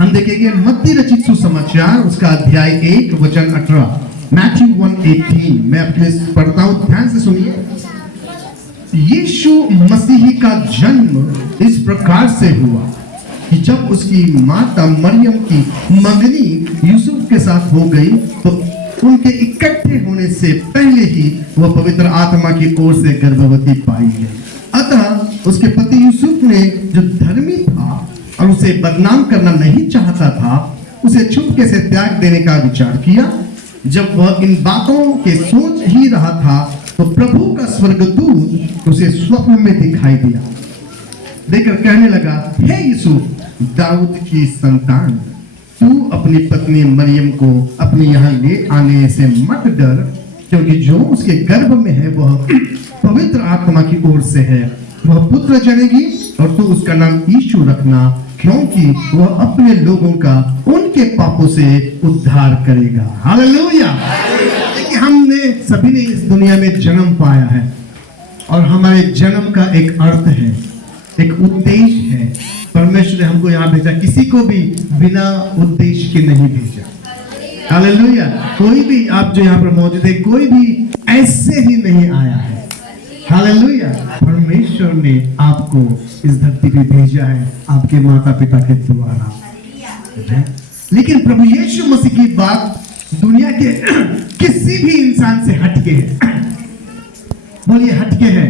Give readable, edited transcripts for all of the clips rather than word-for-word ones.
हम देखेंगे मत्ती रचित सुसमाचार उसका अध्याय 1 वचन 18। मैथ्यू 1:18 मैं आपके लिए पढ़ता हूं, ध्यान से सुनिए। यीशु मसीह का जन्म इस प्रकार से हुआ कि जब उसकी माता मरियम की मंगनी यूसुफ के साथ हो गई तो उनके इकट्ठे होने से पहले ही वह पवित्र आत्मा की ओर से गर्भवती पाई गई। अतः उसके पति यूसुफ ने, जो धर्मी था और उसे बदनाम करना नहीं चाहता था, उसे चुपके से त्याग देने का विचार किया। जब वह इन बातों के सोच ही रहा था तो प्रभु का स्वर्गदूत उसे स्वप्न में दिखाई दिया, देकर कहने लगा, हे यूसुफ, दाऊद की संतान, तू अपनी पत्नी मरियम को अपने यहाँ ले आने से मत डर, क्योंकि जो उसके गर्भ में है वह पवित्र आत्मा की ओर से है। वह पुत्र जनेगी और तू उसका नाम यीशु रखना, क्योंकि वह अपने लोगों का उनके पापों से उद्धार करेगा। हालेलुया। देखिए, हमने सभी ने इस दुनिया में जन्म पाया है और हमारे जन्म का एक अर्थ है, एक उद्देश्य है। परमेश्वर ने हमको यहाँ भेजा, किसी को भी बिना उद्देश्य के नहीं भेजा। हालेलुया। कोई भी, आप जो यहाँ पर मौजूद है, कोई भी ऐसे ही नहीं आया है। हालेलुया। परमेश्वर ने आपको इस धरती पे भेजा है आपके माता पिता के द्वारा। लेकिन प्रभु यीशु मसीह की बात दुनिया के किसी भी इंसान से हटके है। बोलिए, हटके है।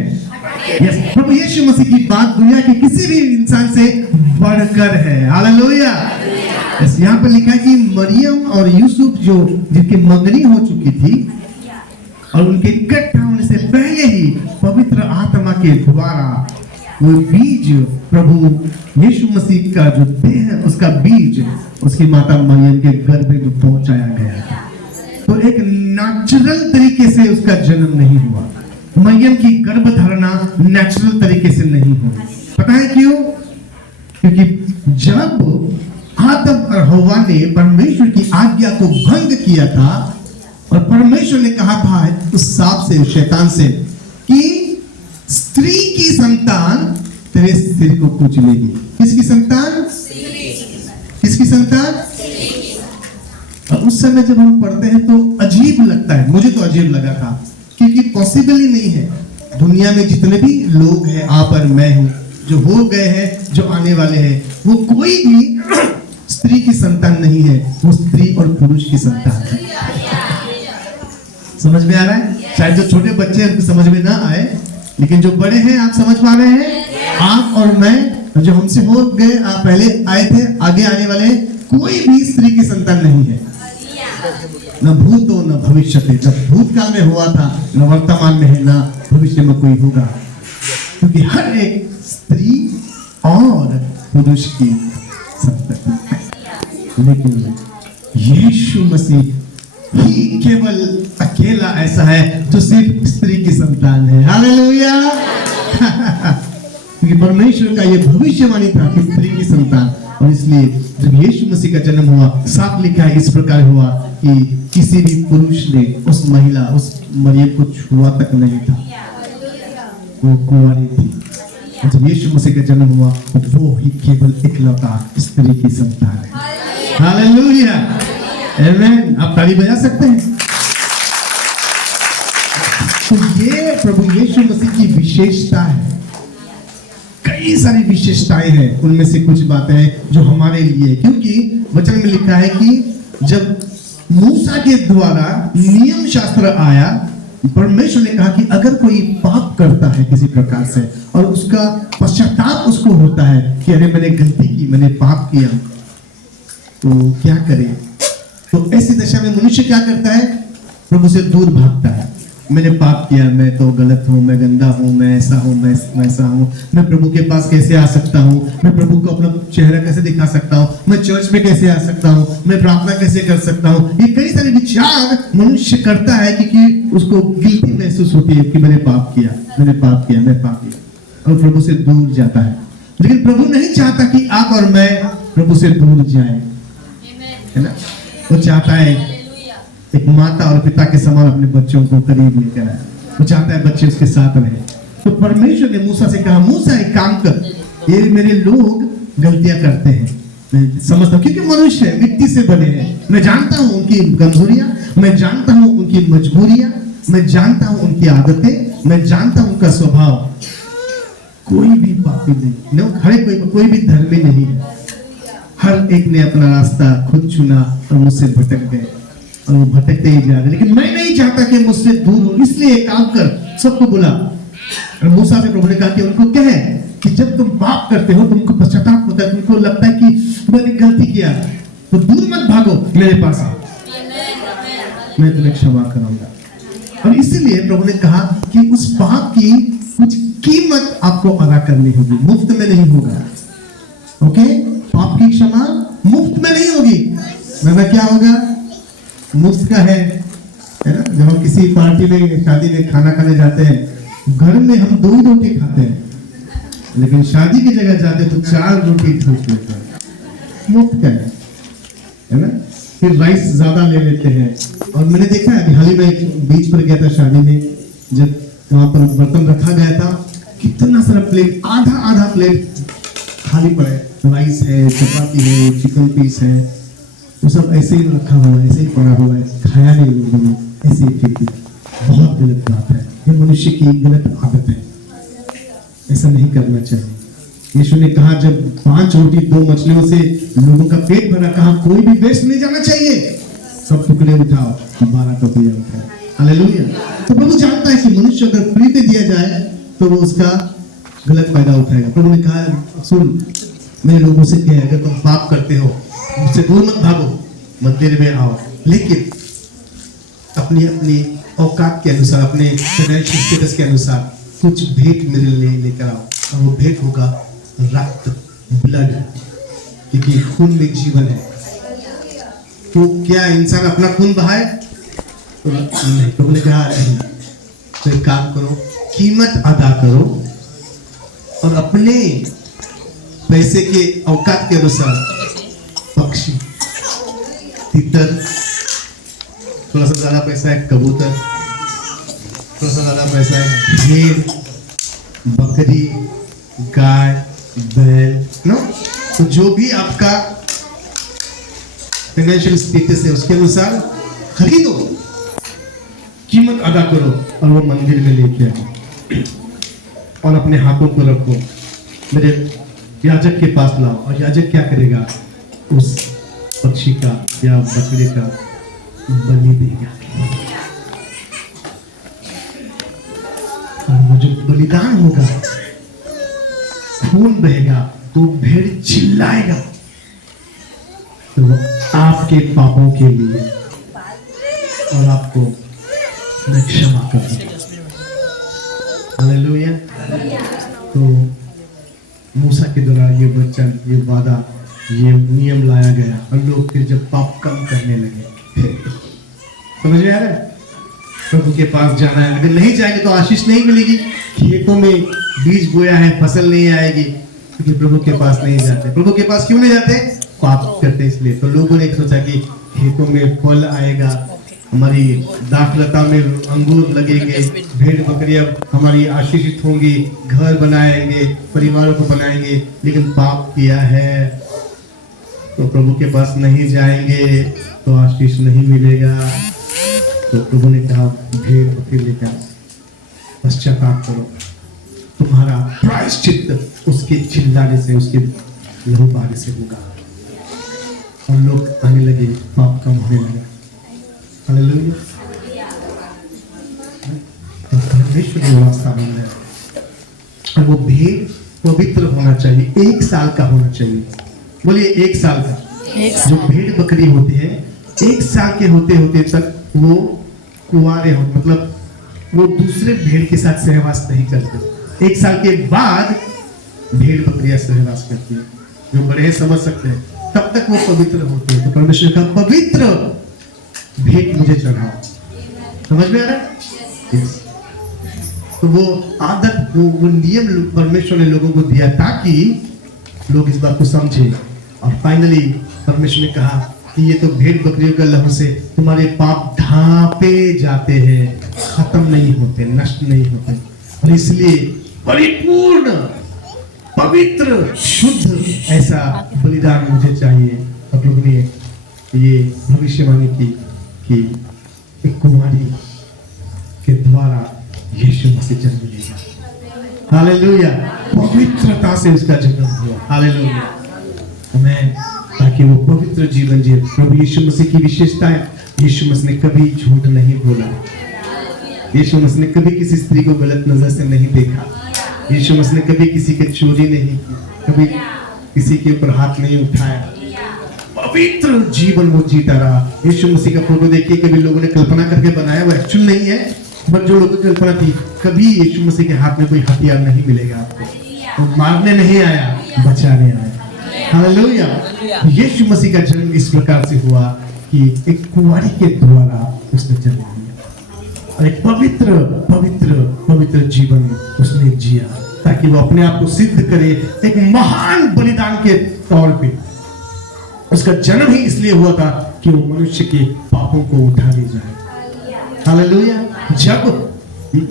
यस, प्रभु यीशु मसीह की बात दुनिया के किसी भी इंसान से बढ़कर है। हालेलुया। यस, यहाँ पर लिखा है कि मरियम और यूसुफ जो जिनकी मंगनी हो चुकी थी और उनके इकट्ठा होने से पहले ही पवित्र आत्मा के द्वारा वो बीज, प्रभु यीशु मसीह का जो देह है उसका बीज उसकी माता मरियम के गर्भ में पहुंचाया गया। तो एक नेचुरल तरीके से उसका जन्म नहीं हुआ। मरियम की गर्भ धारणा नेचुरल तरीके से नहीं हुई। पता है क्यों? क्योंकि जब आदम और हव्वा ने परमेश्वर की आज्ञा को भंग किया था और परमेश्वर ने कहा था उस सांप से, शैतान से, कि स्त्री की संतान तेरे सिर को कुचलेगी। किसकी संतान? किसकी संतान? और उस समय जब हम पढ़ते हैं तो अजीब लगता है, मुझे तो अजीब लगा था, क्योंकि पॉसिबल ही नहीं है। दुनिया में जितने भी लोग हैं, आप और मैं हूं, जो हो गए हैं, जो आने वाले हैं, वो कोई भी स्त्री की संतान नहीं है, वो स्त्री और पुरुष की संतान है। समझ में आ रहा है? शायद जो छोटे बच्चे हैं समझ में ना आए, लेकिन जो बड़े हैं आप समझ पा रहे हैं। आप और मैं जो हमसे हो गए, आप पहले आए थे, आगे आने वाले, कोई भी स्त्री की संतान नहीं है। न भूत हो न भविष्य थे। जब भूतकाल में हुआ था, न वर्तमान में है, न भविष्य में कोई होगा, क्योंकि हर एक स्त्री और पुरुष की संतान है। लेकिन यीशु मसीह ही केवल अकेला ऐसा है जो सिर्फ स्त्री की संतान है। हालेलुया। क्योंकि परमेश्वर का यह भविष्यवाणी था कि स्त्री की संतान, और इसलिए जब यीशु मसीह का जन्म हुआ, साफ लिखा है इस प्रकार हुआ कि किसी भी पुरुष ने उस महिला, उस मरियम को छुआ तक नहीं था, वो कुंवारी थी। जब यीशु मसीह का जन्म हुआ तो वो ही केवल इकलौता स्त्री की संतान है। हालेलुया। आमीन। आप ताली बजा सकते हैं। तो ये प्रभु यीशु मसीह की विशेषता है। कई सारी विशेषताएं हैं, उनमें से कुछ बातें हैं जो हमारे लिए, क्योंकि वचन में लिखा है कि जब मूसा के द्वारा नियम शास्त्र आया, परमेश्वर ने कहा कि अगर कोई पाप करता है किसी प्रकार से और उसका पश्चाताप उसको होता है कि अरे मैंने गलती की, मैंने पाप किया, तो क्या करे? तो ऐसी दशा में मनुष्य क्या करता है? प्रभु से दूर भागता है। मैंने पाप किया, मैं तो गलत हूँ, मैं गंदा हूँ, मैं ऐसा हूँ, मैं वैसा हूँ, मैं प्रभु के पास कैसे आ सकता हूँ, मैं प्रभु को अपना चेहरा कैसे दिखा सकता हूँ, मैं चर्च में कैसे आ सकता हूँ, मैं प्रार्थना कैसे कर सकता हूँ। ये कई सारे विचार मनुष्य करता है क्योंकि उसको गिल्टी महसूस होती है कि मैंने पाप किया, मैंने पाप किया, मैं पाप किया, और प्रभु से दूर जाता है। लेकिन प्रभु नहीं चाहता कि आप और मैं प्रभु से दूर जाए, है ना? वो चाहता है एक माता और पिता के समान अपने बच्चों को करीब लेकर आए। वो चाहता है बच्चे उसके साथ रहे। तो परमेश्वर ने मूसा से कहा, मूसा एक काम कर, ये मेरे लोग गलतियां करते हैं, मैं समझता हूँ, क्योंकि मनुष्य मिट्टी से बने हैं। मैं जानता हूँ उनकी कमजोरियां, मैं जानता हूँ उनकी मजबूरियां, मैं जानता हूँ उनकी आदतें, मैं जानता हूँ उनका स्वभाव। कोई भी पापी नहीं, हर कोई भी धर्मी नहीं है। हर एक ने अपना रास्ता खुद चुना और मुझसे भटक गए, और वो भटकते ही जा रहे। लेकिन मैं नहीं चाहता कि मुझसे दूर हो, इसलिए एक काम कर, सबको बुला। और मूसा से प्रभु ने कहा कि उनको कहे कि जब तुम पाप करते हो, तुमको पश्चाताप होता है, तुमको लगता है कि मैंने गलती किया, तो दूर मत भागो, मेरे पास आओ, मैं तुम्हें क्षमा कराऊंगा। और इसीलिए प्रभु ने कहा कि उस पाप की कुछ कीमत आपको अदा करनी होगी, मुफ्त में नहीं होगा। ओके, पाप की क्षमा मुफ्त में नहीं होगी। मैं क्या होगा? मुफ्त का है ना। जब हम किसी पार्टी में, शादी में खाना खाने जाते हैं, घर में हम 2 ही रोटी खाते हैं, लेकिन शादी की जगह जाते तो 4 रोटी ठूस लेते हैं। मुफ्त का है ना। फिर राइस ज्यादा ले लेते हैं। और मैंने देखा है, हाल ही में बीच पर गया था शादी में, जब वहां पर बर्तन रखा गया था, कितना सारा प्लेट, आधा प्लेट खाली पड़े, राइस है, चपाती है, चिकन पीस है, वो सब ऐसे ही रखा हुआ है, ऐसे ही पड़ा हुआ है, खाया नहीं लोगों ने, ऐसे ही फेंक दिया। बहुत गलत बात है, ये मनुष्य की गलत आदत है, ऐसा नहीं करना चाहिए। यीशु ने कहा जब 5 रोटी 2 मछलियों से लोगों का पेट भरा, कहा कोई भी वेस्ट नहीं जाना चाहिए, सब टुकड़े उठाओ, 12 टुकड़े उठाओ। हालेलुया। तो प्रभु जानता है कि मनुष्य अगर फ्री में दिया जाए तो वो उसका गलत फायदा उठाएगा। प्रभु ने कहा सुन, मेरे लोगों से कहे अगर तुम पाप करते हो, मुझसे दूर मत भागो, मंदिर में आओ, लेकिन अपनी अपनी औकात के अनुसार, अपने फाइनेंशियल स्टेटस के अनुसार कुछ भेंट मेरे लिए लेकर आओ। और वो भेंट होगा रक्त, ब्लड, क्योंकि खून में जीवन है। तो क्या इंसान अपना खून बहाए? तो नहीं। तो बोले कहा नहीं, तो एक काम करो, कीमत अदा करो और अपने पैसे के औकात के अनुसार पक्षी, तितर, थोड़ा सा ज्यादा पैसा है कबूतर, थोड़ा सा ज्यादा पैसा है भेड़, बकरी, गाय, बैल, नो, तो जो भी आपका फाइनेंशियल स्टेटस है उसके अनुसार खरीदो, कीमत अदा करो और वो मंदिर में लेके आओ और अपने हाथों को रखो, मेरे याजक के पास लाओ। और याजक क्या करेगा? उस पक्षी का या बकरे का बलि देगा। और वो जो बलिदान होगा, खून बहेगा, तो भेड़ चिल्लाएगा, तो वो आपके पापों के लिए और आपको मैं क्षमा कर दूंगा। हालेलुया। तो मूसा के द्वारा ये वचन, ये वादा, ये नियम लाया गया और लोग फिर जब पाप कम करने लगे, समझ में आ रहा है? प्रभु के पास जाना है, अगर नहीं जाएंगे तो आशीष नहीं मिलेगी। खेतों में बीज बोया है, फसल नहीं आएगी, क्योंकि प्रभु के पास नहीं जाते। प्रभु के पास क्यों नहीं जाते? पाप करते इसलिए। तो लोगों ने सोचा कि खेतों में फल आएगा, हमारी दाखलता में अंगूर लगेंगे, भेड़ बकरियां हमारी आशीषित होंगी, घर बनाएंगे, परिवारों को बनाएंगे, लेकिन पाप किया है तो प्रभु के पास नहीं जाएंगे तो आशीष नहीं मिलेगा। तो प्रभु ने कहा भेड़ बकरी लेकर पश्चाताप करो, तुम्हारा प्रायश्चित उसके चिल्लाने से, उसके लहू बहाने से होगा। और लोग आने लगे, पाप कम होने लगा। हालेलुया। तो परमेश्वर ने रास्ता बनाया और वो भेड़ पवित्र होना चाहिए, 1 साल का होना चाहिए। बोलिए 1 साल का। जो भेड़ बकरी होती है 1 साल के होते होते तक वो कुंवारे हो, मतलब वो दूसरे भेड़ के साथ सहवास नहीं करते। 1 साल के बाद भेड़ बकरियां सहवास करती है। जो बड़े हैं समझ सकते हैं, तब तक वो पवित्र होते हैं। तो परमेश्वर का पवित्र भेंट मुझे चढ़ाओ। समझ में आ रहा है? yes. तो वो आदत, वो नियम परमेश्वर ने लोगों को दिया ताकि लोग इस बात को समझे। और फाइनली परमेश्वर ने कहा कि ये तो भेड़ बकरियों के लहू से तुम्हारे पाप ढांपे जाते हैं, खत्म नहीं होते, नष्ट नहीं होते। और इसलिए परिपूर्ण पवित्र शुद्ध ऐसा बलिदान मुझे चाहिए। आप लोगों ने ये भविष्यवाणी की कि एक कुमारी के द्वारा यीशु मसीह जन्म लेगा। हालेलुया, पवित्रता से उसका जन्म हुआ। हालेलुया, आमीन। ताकि वो पवित्र जीवन जिए। प्रभु यीशु मसीह की विशेषताएं, यीशु मसीह ने कभी झूठ नहीं बोला, यीशु मसीह ने कभी किसी स्त्री को गलत नजर से नहीं देखा, यीशु मसीह ने कभी किसी की चोरी नहीं की, कभी किसी के ऊपर हाथ नहीं उठाया। पवित्र जीवन वो जीता रहा। यीशु मसीह का फोटो देखिए, कभी लोगों ने कल्पना करके बनाया, वो एक्चुअल नहीं है, बट जो लोगों की कल्पना थी। कभी यीशु मसीह के हाथ में कोई हथियार नहीं मिलेगा आपको, वो मारने नहीं आया, बचाने आया। हालेलुया। यीशु मसीह का जन्म इस प्रकार से हुआ कि एक कुंवारी के द्वारा उसने जन्म लिया और एक पवित्र पवित्र पवित्र जीवन उसने जिया, ताकि वो अपने आप को सिद्ध करे एक महान बलिदान के तौर पे। उसका जन्म ही इसलिए हुआ था कि वो मनुष्य के पापों को उठा ले जाए। हालेलुया। जब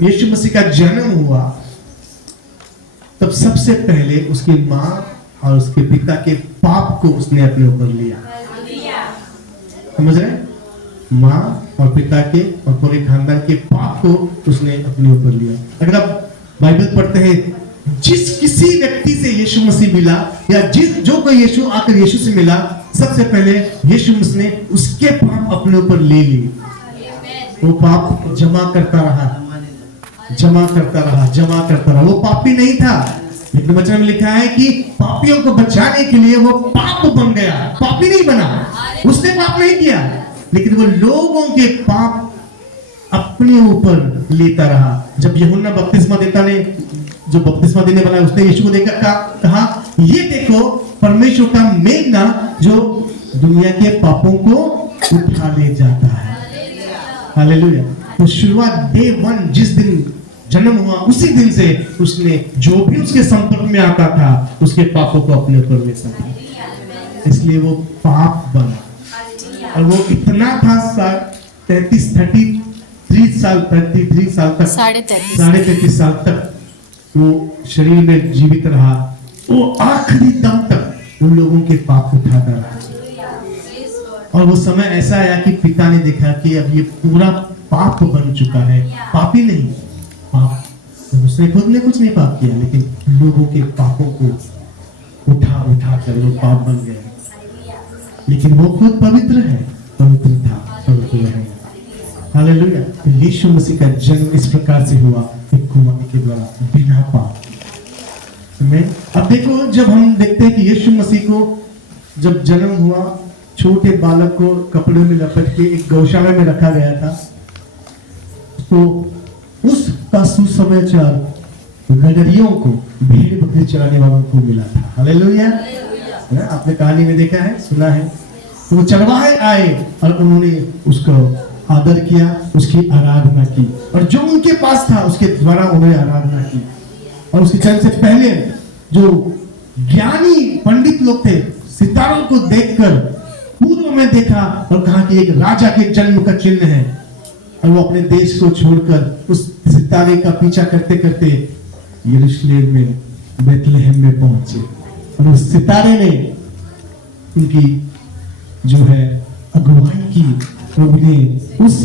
यीशु मसीह का जन्म हुआ तब सबसे पहले उसकी माँ और उसके पिता के पाप को उसने अपने ऊपर लिया। समझ रहे? माँ और पिता के और पूरे खानदान के पाप को उसने अपने ऊपर लिया। अगर आप बाइबल पढ़ते हैं, जिस किसी व्यक्ति से यीशु मसीह मिला या जो कोई यीशु आकर यीशु से मिला, सबसे पहले यीशु मसीह ने उसके पाप अपने ऊपर ले लिए। वो पाप जमा करता रहा, जमा करता रहा, जमा करता रहा। वो पापी नहीं था, लेकिन वचन में लिखा है कि पापियों को बचाने के लिए वो पाप बन गया। पापी नहीं बना, उसने पाप नहीं किया, लेकिन वो लोगों के पाप अपने ऊपर लेता रहा। जब यूहन्ना बपतिस्मा देता ने, जो बपतिस्मा देने वाला, उसने यीशु को देखकर कहा, ये देखो परमेश्वर का मेघना जो दुनिया के पापों को उठा ले जाता है। हालेलुया। तो शुरुआत डे 1 जिस दिन जन्म हुआ, उसी दिन से उसने जो भी उसके संपर्क में आता था उसके पापों को अपने ऊपर ले सका, इसलिए वो पाप बना। और वो इतना था 33 साल तक, 33.5 साल तक वो शरीर में जीवित रहा। वो आखिरी दम तक उन लोगों के पाप उठाता रहा। और वो समय ऐसा आया कि पिता ने देखा कि अब ये पूरा पाप बन चुका है। पापी नहीं, पाप उसने खुद ने कुछ नहीं पाप किया, लेकिन लोगों के पापों को उठा उठा कर वो पाप बन गया। लेकिन वो खुद पवित्र है, पवित्र था, पवित्र रहेगा। हालेलुया। यीशु मसीह का जन्म इस प्रकार से हुआ, एक कुमारी के द्वारा, बिना पाप। अब देखो, जब हम देखते हैं कि यीशु मसीह को जब जन्म हुआ, छोटे बालक को कपड़े में लपेट के एक गौशाला में रखा गया था, तो उसका सुसमाचार गडरियों को, भेड़ बकरी चराने वालों को मिला था। हालेलुया। आपने कहानी में देखा है, सुना है। तो वो चरवाहे आए और उन्होंने उसको आदर किया, उसकी आराधना की, और जो उनके पास था उसके द्वारा उन्होंने आराधना की। और उसके जन्म से पहले जो ज्ञानी पंडित लोग थे, सितारों को देखकर पूर्व में देखा और कहा कि एक राजा के जन्म का चिन्ह है। और वो अपने देश को छोड़कर उस सितारे का पीछा करते करते यरूशलेम में, बेथलेहम में पहुंचे। और उस सितारे ने उनकी जो है अगुवाई की, और उन्हें उस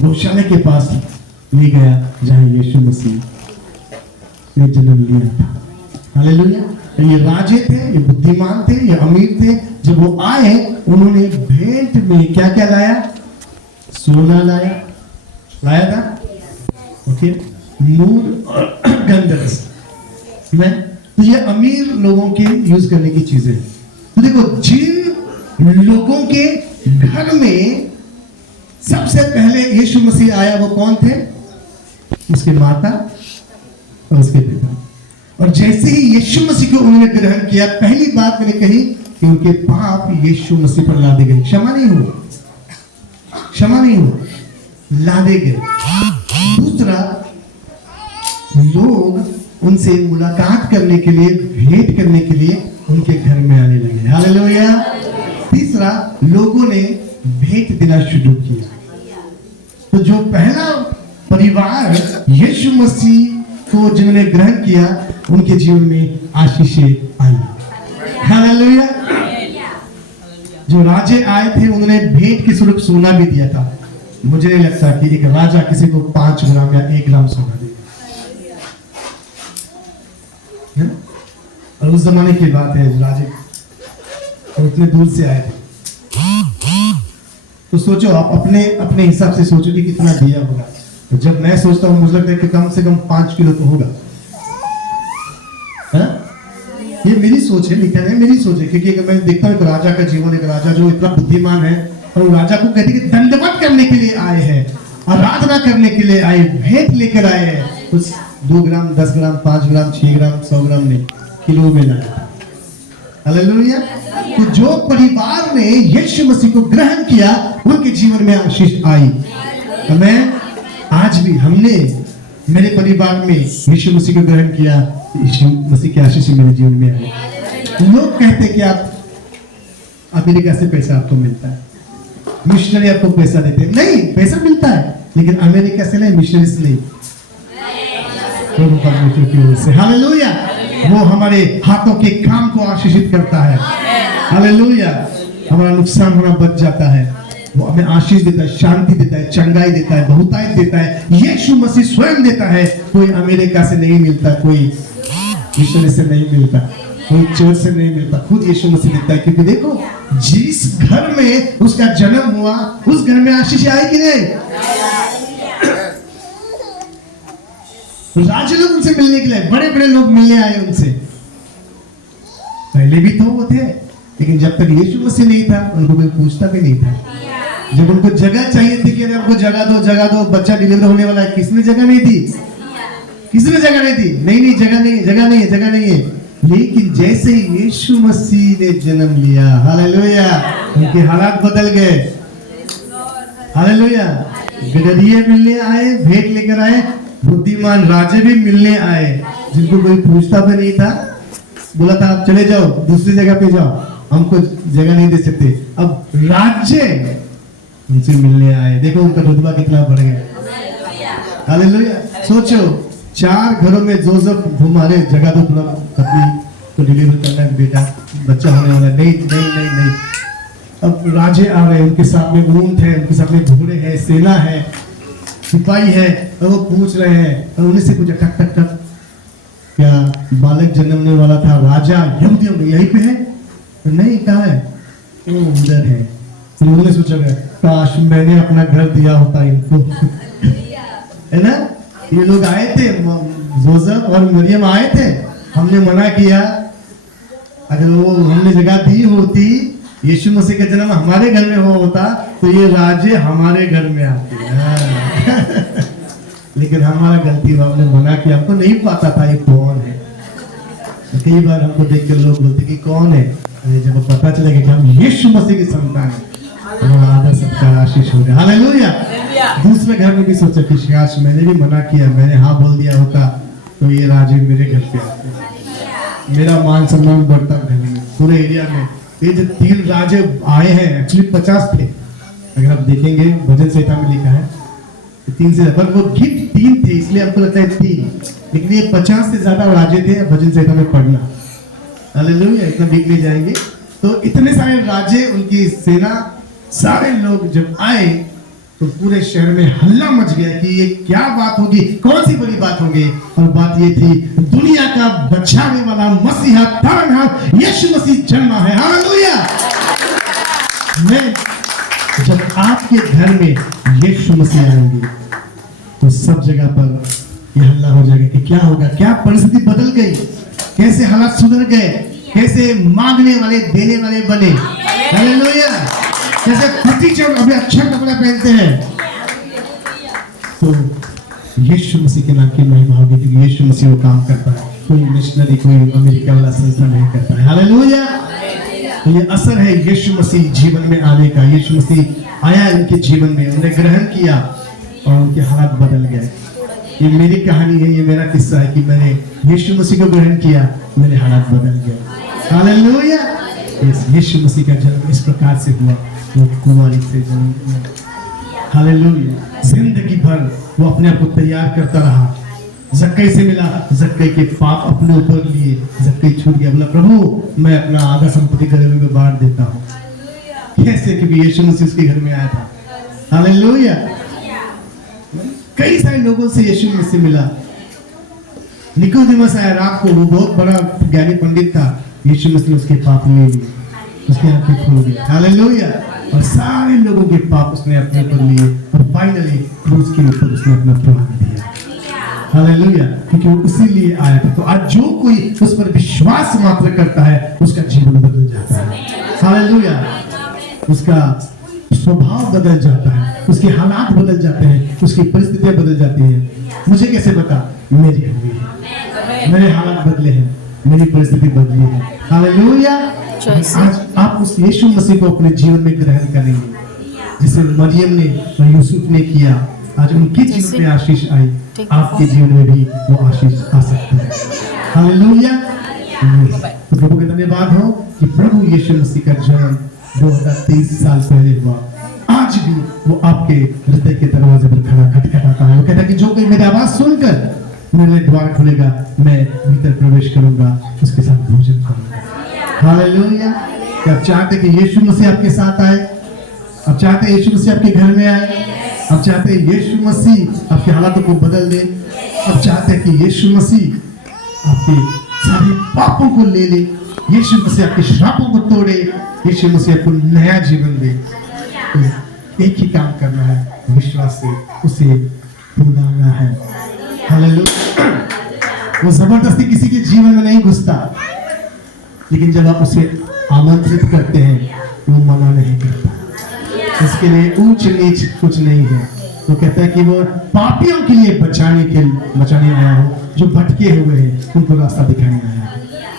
गौशाला के पास ले गया जहां यीशु मसीह ने जन्म लिया था। हालेलुया। ये राजे थे, ये बुद्धिमान थे, ये अमीर थे। जब वो आए, उन्होंने भेंट में क्या क्या लाया? सोना लाया था, ओके, मूर और गंधरस में। तो ये अमीर लोगों के यूज करने की चीजें। तो देखो, जिन लोगों के घर में सबसे पहले यीशु मसीह आया, वो कौन थे? उसके माता और उसके पिता। और जैसे ही यीशु मसीह को उन्होंने ग्रहण किया, पहली बात मैंने कही कि उनके पाप यीशु मसीह पर लादे गए। क्षमा नहीं हुआ, क्षमा नहीं हुआ, लादे गए। दूसरा, लोग उनसे मुलाकात करने के लिए, भेंट करने के लिए उनके घर में आने लगे। हालेलुया। तीसरा, लोगों ने भेंट देना शुरू किया। तो जो पहला परिवार यीशु मसीह तो जिन्होंने ग्रहण किया उनके जीवन में आशीषें आई। हालेलुया। जो राजे आए थे उन्होंने भेंट के स्वरूप सोना भी दिया था। मुझे नहीं लगता कि एक राजा किसी को 5 ग्राम या 1 ग्राम सोना देगा, है ना? और उस जमाने की बात है, राजे और इतने दूर से आए थे। तो सोचो आप अपने अपने हिसाब से सोचो कि कितना दिया होगा। तो जब मैं सोचता हूँ मुझे लगता है कि कम से कम 5 किलो तो होगा, है? ये मेरी सोच है, लिखा है मेरी सोच है, क्योंकि अगर मैं देखता हूँ एक राजा का जीवन, एक राजा जो इतना बुद्धिमान है और राजा को कहते कि दंडवत करने के लिए आए हैं, आराधना करने के लिए आए, भेंट लेकर आए हैं, कुछ 2 ग्राम 10 ग्राम 5 ग्राम 6 ग्राम 100 ग्राम नहीं, किलो में लाया। हालेलुया। तो जो परिवार ने यीशु मसीह को ग्रहण किया उनके जीवन में आशीष आई। तो मैं आज भी हमने मेरे परिवार में यीशु मसीह को ग्रहण किया, यीशु मसीह की आशीष मेरे जीवन में आई। लोग कहते कि आप अमेरिका से पैसा आपको मिलता है, मिशनरी आपको पैसा देते हैं। नहीं, पैसा मिलता है लेकिन अमेरिका से नहीं, मिशनरी से नहीं, प्रभु परमेश्वर की ओर से। हालेलुया। वो हमारे हाथों के काम को आशीषित करता है। हालेलुया। हमारा नुकसान होना बच जाता है, वो हमें आशीष देता है, शांति देता है, चंगाई देता है, बहुतायत देता है। यीशु मसीह स्वयं देता है। कोई अमेरिका से नहीं मिलता, कोई मिशनरी से नहीं मिलता, कोई चर्च से नहीं मिलता, खुद यीशु मसीह देता है। क्योंकि देखो जिस घर में उसका जन्म हुआ उस घर में आशीष आई कि नहीं? राजे लोग उनसे मिलने के लिए, बड़े बड़े लोग मिलने आए उनसे। पहले भी तो वो थे, लेकिन जब तक यीशु मसीह नहीं था उनको कोई पूछता भी नहीं था। जब उनको जगह चाहिए थी कि हमको जगह दो, बच्चा डिलीवर होने वाला है, किसने जगह नहीं दी? किसने जगह नहीं दी? नहीं, जगह नहीं है। लेकिन जैसे यीशु मसीह ने जन्म लिया, हालेलुया, उनके हालात बदल गए। हालेलुया। गदरिये मिलने आए, भेंट लेकर आए, बुद्धिमान राजे भी मिलने आए, जिनको कोई पूछता भी नहीं था। बोला था आप चले जाओ, दूसरी जगह पे जाओ, हमको जगह नहीं दे सकते। अब राज्य उनसे मिलने आए। देखो उनका रुतबा कितना बढ़ गया। हालेलुया। सोचो 4 घरों में जोसेफ घुमा रहे, जगह दो, थोड़ा पत्नी को डिलीवर करना है, बेटा बच्चा होने वाला है। नहीं। अब राजे आ रहे हैं, उनके साथ में ऊंट है, उनके साथ में घोड़े हैं, सेना है, सिपाही है, और वो पूछ रहे हैं और उन्हीं से पूछा ठक ठक ठक, क्या बालक जन्मने वाला था राजा यहूदियों में यहीं पे है? तो नहीं, कहाँ है? वो उधर है। तो उन्होंने सोचा काश मैंने अपना घर दिया होता इनको। है ना? ये लोग आए थे, जोसेफ और मरियम आए थे, हमने मना किया। अगर वो हमने जगह दी होती, यीशु मसीह का जन्म हमारे घर में होता तो ये राजे हमारे घर में आते। लेकिन हमारा गलती हुआ, हमने मना किया, हमको नहीं पता था ये कौन है। तो कई बार हमको देख कर लोग बोलते कि कौन है, अरे जब पता चलेगा कि हम यीशु मसीह की संतान है, हमारा आदर सत्कार आशीष हो गया। हालेलुया। दूसरे घर में भी सोचा कि काश मैंने भी मना किया, मैंने हाँ बोल दिया होता तो ये राजे मेरे घर पे आते, मेरा मान सम्मान बढ़ता घर में, पूरे एरिया में। ये जो 3 राजे आए हैं, एक्चुअली 50 थे, अगर आप देखेंगे भजन संहिता में लिखा है 3 से, पर वो गिफ्ट 3 थे इसलिए हमको लगता है 3, लेकिन ये 50 से ज्यादा राजे थे भजन संहिता में पढ़ना। हालेलुया। इतना डीप नहीं जाएंगे। तो इतने सारे राजे, उनकी सेना, सारे लोग जब आए तो पूरे शहर में हल्ला मच गया कि ये क्या बात होगी, कौन सी बड़ी बात होगी। और बात ये थी दुनिया का बचाने वाला मसीहा तारनहार यीशु मसीह जन्मा है। हालेलुया। मैं जब आपके घर में यीशु मसीह आएंगे तो सब जगह पर ये हल्ला हो जाएगा कि क्या होगा, क्या परिस्थिति बदल गई, कैसे हालात सुधर गए, कैसे मांगने वाले देने वाले बने। हालेलुया। जैसे फटीचर अभी अच्छा कपड़ा पहनते हैं, तो यीशु मसीह के नाम की महिमा होगी, क्योंकि यीशु मसीह वो काम करता है, कोई मिशनरी, कोई अमेरिका वाला संस्था नहीं करता है। हालेलुया। तो ये असर है यीशु मसीह जीवन में आने का। यीशु मसीह आया इनके जीवन में, उन्हें ग्रहण किया और उनके हालात बदल गए। ये मेरी कहानी है, ये मेरा किस्सा है कि मैंने यीशु मसीह को ग्रहण किया, मेरे हालात बदल गए। हालेलुया। यीशु मसीह का जन्म इस प्रकार से हुआ, वो कुंवारी से जन्म लिया। हालेलुया। जिंदगी भर वो अपने आप को तैयार करता रहा, जक्कई से मिला, जक्कई के पाप अपने ऊपर लिए, जक्कई छूट गया, बोला प्रभु मैं अपना आधा संपत्ति गरीबों में बांट देता हूँ। कैसे? क्योंकि यीशु मसीह उसके घर में आया था। हालेलुया। कई सारे लोगों से यीशु मसीह मिला। निकोदेमस आया रात को, वो बहुत बड़ा ज्ञानी पंडित था। यीशु मसीह उसके पाप ले लिए, उसकी आंखें खोल दी। हालेलुया। और सारे लोगों के पाप उसने अपने ऊपर लिए और फाइनली क्रूस के ऊपर उसने अपना प्राण दिया। हालेलुया। क्योंकि वो इसीलिए आया था। तो आज जो कोई उस पर विश्वास मात्र करता है उसका जीवन बदल जाता है। हालेलुया। उसका स्वभाव बदल जाता है, उसके हालात बदल जाते हैं, उसकी परिस्थितियां बदल जाती हैं। मुझे कैसे पता? मेरी हुई है, मेरे हालात बदले हैं, मेरी परिस्थिति बदली है। हालेलुया। आज आप उस यीशु मसीह को अपने जीवन में ग्रहण करेंगे जिसे मरियम ने और यूसुफ ने किया। आज उनके जीवन में आशीष आई, आपके जीवन में भी वो आशीष आ सकता है। हालेलुया। तो प्रभु का धन्यवाद हो कि प्रभु यीशु मसीह का जन्म 2023 साल पहले हुआ। आज भी वो आपके हृदय के दरवाजे पर खड़ा खटखटाता है। वो कहता है कि जो कोई मेरी आवाज सुनकर मेरे द्वार खुलेगा, मैं भीतर प्रवेश करूंगा, उसके साथ भोजन करूंगा। हालेलुया। क्या आप चाहते कि यीशु मसीह आपके साथ आए? आप चाहते हैं यीशु मसीह आपके घर में आए? आप चाहते हैं यीशु मसीह आपके हालातों को बदल दे? आप चाहते हैं कि यीशु मसीह आपके सारे पापों को ले ले? यीशु मसीह आपके श्रापों को तोड़े? यीशु मसीह आपको नया जीवन दे? तो एक ही काम करना है, विश्वास से उसे बुलाना है। हालेलुया। वो जबरदस्ती किसी के जीवन में नहीं घुसता, लेकिन जब आप उसे आमंत्रित करते हैं वो मना नहीं करता। इसके लिए ऊंच नीच कुछ नहीं है। वो कहता है कि वो पापियों के लिए बचाने आया हो, जो भटके हुए हैं उनको रास्ता दिखाने आया है।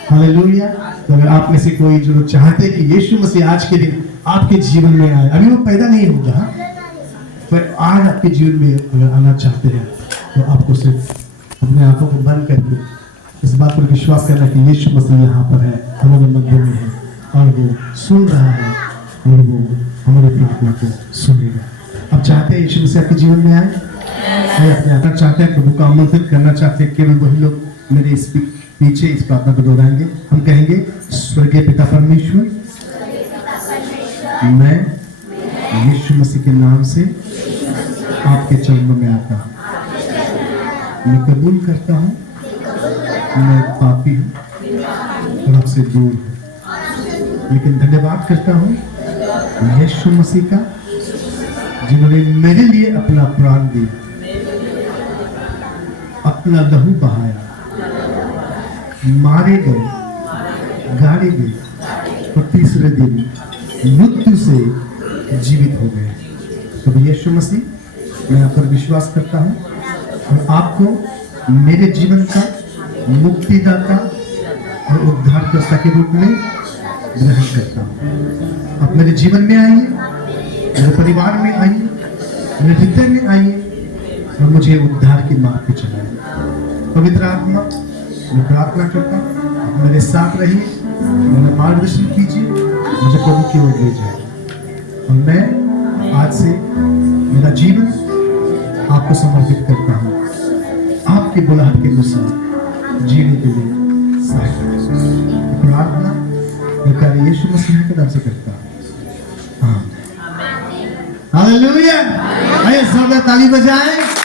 हालेलुया। तो अगर आप में से कोई जो चाहते हैं कि यीशु मसीह आज के दिन आपके जीवन में आए, अभी वो पैदा नहीं होगा, पर आज आपके जीवन में अगर आना चाहते हैं तो आपको सिर्फ अपने आंखों को बंद करके इस बात पर विश्वास करना कि यीशु मसीह यहाँ पर है, हमारे मंदिर में है और वो सुन रहा है और वो हमारे प्रार्थना को सुनेगा। आप चाहते हैं यीशु मसीह आपके जीवन में आए? अपने आना चाहते हैं, प्रभु को आमंत्रित करना चाहते हैं? केवल वही लोग मेरे इस पीछे इस प्रार्थना को दोहराएंगे। हम कहेंगे, स्वर्गीय पिता परमेश्वर, मैं यीशु मसीह के नाम से आपके चरणों में आता हूँ। मैं कबूल करता हूँ मैं पापी हूँ और आपसे दूर हूँ, लेकिन धन्यवाद करता हूँ यीशु मसीह का, जिन्होंने मेरे लिए अपना प्राण दिया, अपना लहू बहाया, मारे गए, गाड़े गए और तीसरे दिन मृत्यु से जीवित हो गए। तो यीशु मसीह, मैं आप पर विश्वास करता हूँ और आपको मेरे जीवन का मुक्तिदाता और उद्धारकर्ता के रूप में ग्रहण करता हूँ। आप मेरे जीवन में आइए, मेरे परिवार में आइए, मेरे हृदय में आइए और मुझे उद्धार के मार्ग पे चलाइए। पवित्र आत्मा, मैं प्रार्थना करता हूँ आप मेरे साथ रहिए, मेरा मार्गदर्शन कीजिए, मुझे प्रभु की ओर ले जाए और मैं आज से मेरा जीवन आपको समर्पित करता हूँ। आपकी बुलाहट के अनुसार जीने के लिए सहायता। प्रार्थना मैं प्यारे यीशु मसीह के नाम से करता हूँ। हालेलुया। आइए जोरदार ताली बजाएं।